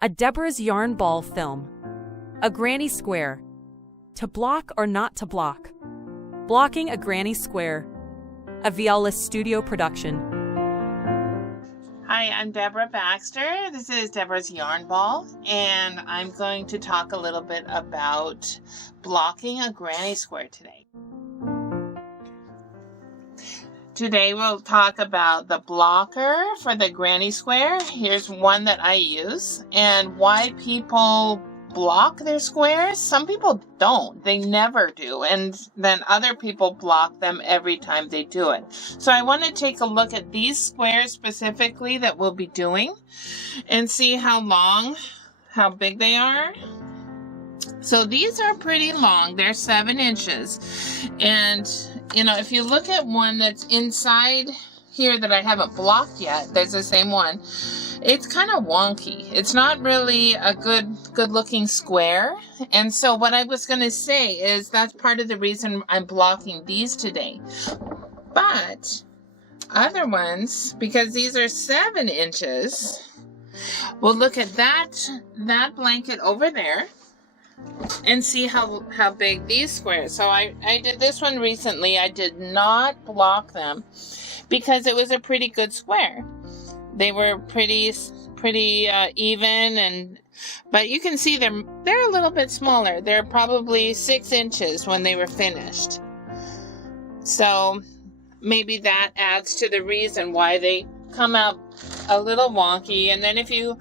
A Deborah's yarn ball film. A granny square. To block or not to block. Blocking a granny square. A Vialis studio production. Hi, I'm Deborah Baxter. This is Deborah's Yarn Ball, and I'm going to talk a little bit about blocking a granny square today. Today we'll talk about the blocker for the granny square. Here's one that I use, and why people block their squares. Some people don't. They never do, and then other people block them every time they do it. So I want to take a look at these squares specifically that we'll be doing and see how big they are. So these are pretty long. They're 7 inches. And, if you look at one that's inside here that I haven't blocked yet, there's the same one. It's kind of wonky. It's not really a good looking square. And so what I was going to say is that's part of the reason I'm blocking these today. But other ones, because these are 7 inches, we'll look at that blanket over there and see how big these squares. So I did this one recently. I did not block them because it was a pretty good square. They were pretty even, but you can see they're a little bit smaller. They're probably 6 inches when they were finished. So maybe that adds to the reason why they come out a little wonky. And then if you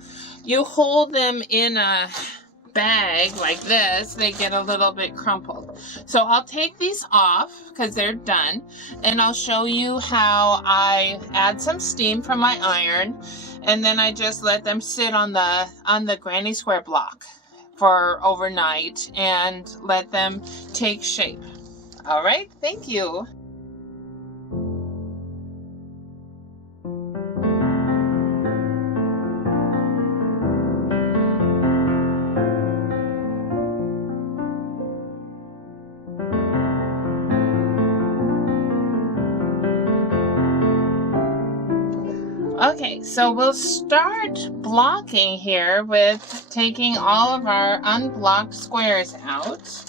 hold them in a bag like this, they get a little bit crumpled. So I'll take these off because they're done, and I'll show you how I add some steam from my iron, and then I just let them sit on the granny square block for overnight and let them take shape. All right, thank you. Okay, so we'll start blocking here with taking all of our unblocked squares out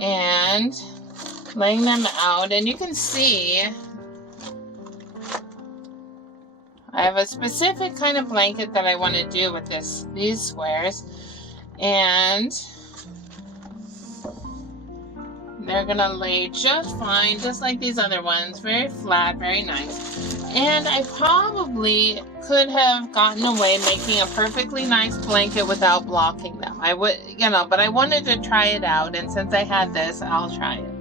and laying them out. And you can see I have a specific kind of blanket that I want to do with these squares, and they're gonna lay just fine, just like these other ones. Very flat, very nice. And I probably could have gotten away making a perfectly nice blanket without blocking them. I would, but I wanted to try it out, and since I had this, I'll try it.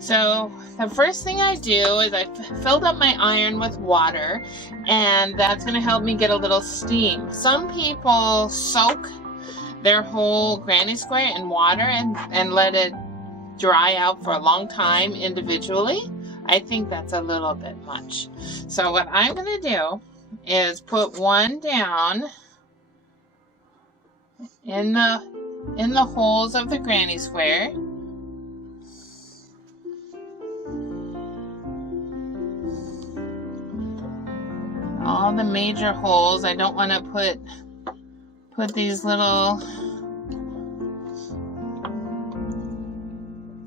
So the first thing I do is I filled up my iron with water, and that's gonna help me get a little steam. Some people soak their whole granny square in water and let it dry out for a long time individually. I think that's a little bit much. So what I'm going to do is put one down in the holes of the granny square. All the major holes. I don't want to put these little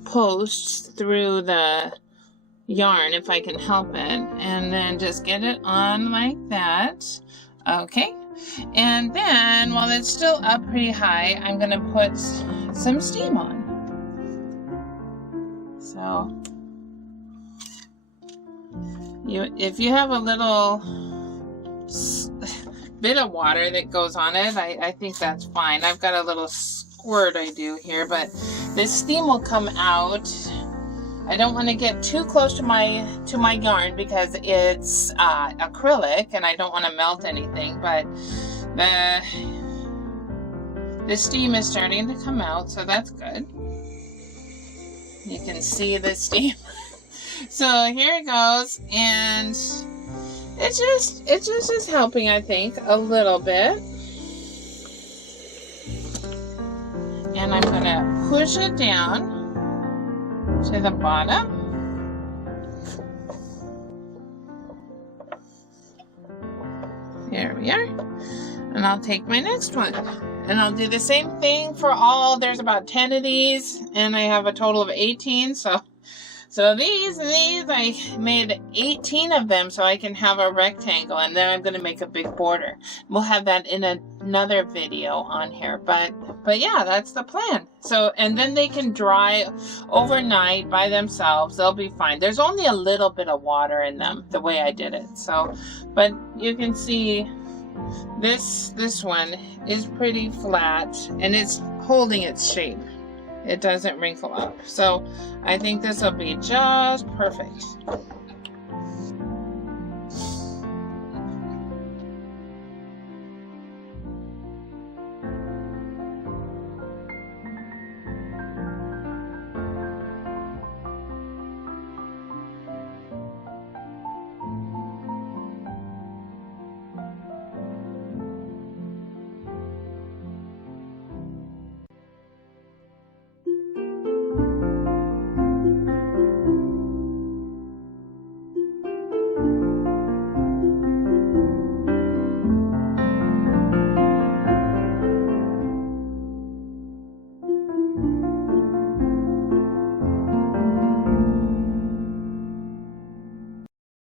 posts through the yarn if I can help it, and then just get it on like that. Okay, and then while it's still up pretty high, I'm gonna put some steam on. So if you have a little bit of water that goes on it, I think that's fine. I've got a little squirt I do here, but this steam will come out. I don't want to get too close to my yarn because it's acrylic and I don't want to melt anything, but the steam is starting to come out, so that's good. You can see the steam. So here it goes, and it's just helping, I think, a little bit. And I'm going to push it down to the bottom. There we are. And I'll take my next one. And I'll do the same thing for all. There's about 10 of these, and I have a total of 18. So these and these, I made 18 of them so I can have a rectangle, and then I'm going to make a big border. We'll have that in another video on here, but yeah, that's the plan. So, and then they can dry overnight by themselves. They'll be fine. There's only a little bit of water in them, the way I did it. So, but you can see this one is pretty flat, and it's holding its shape. It doesn't wrinkle up. So I think this will be just perfect.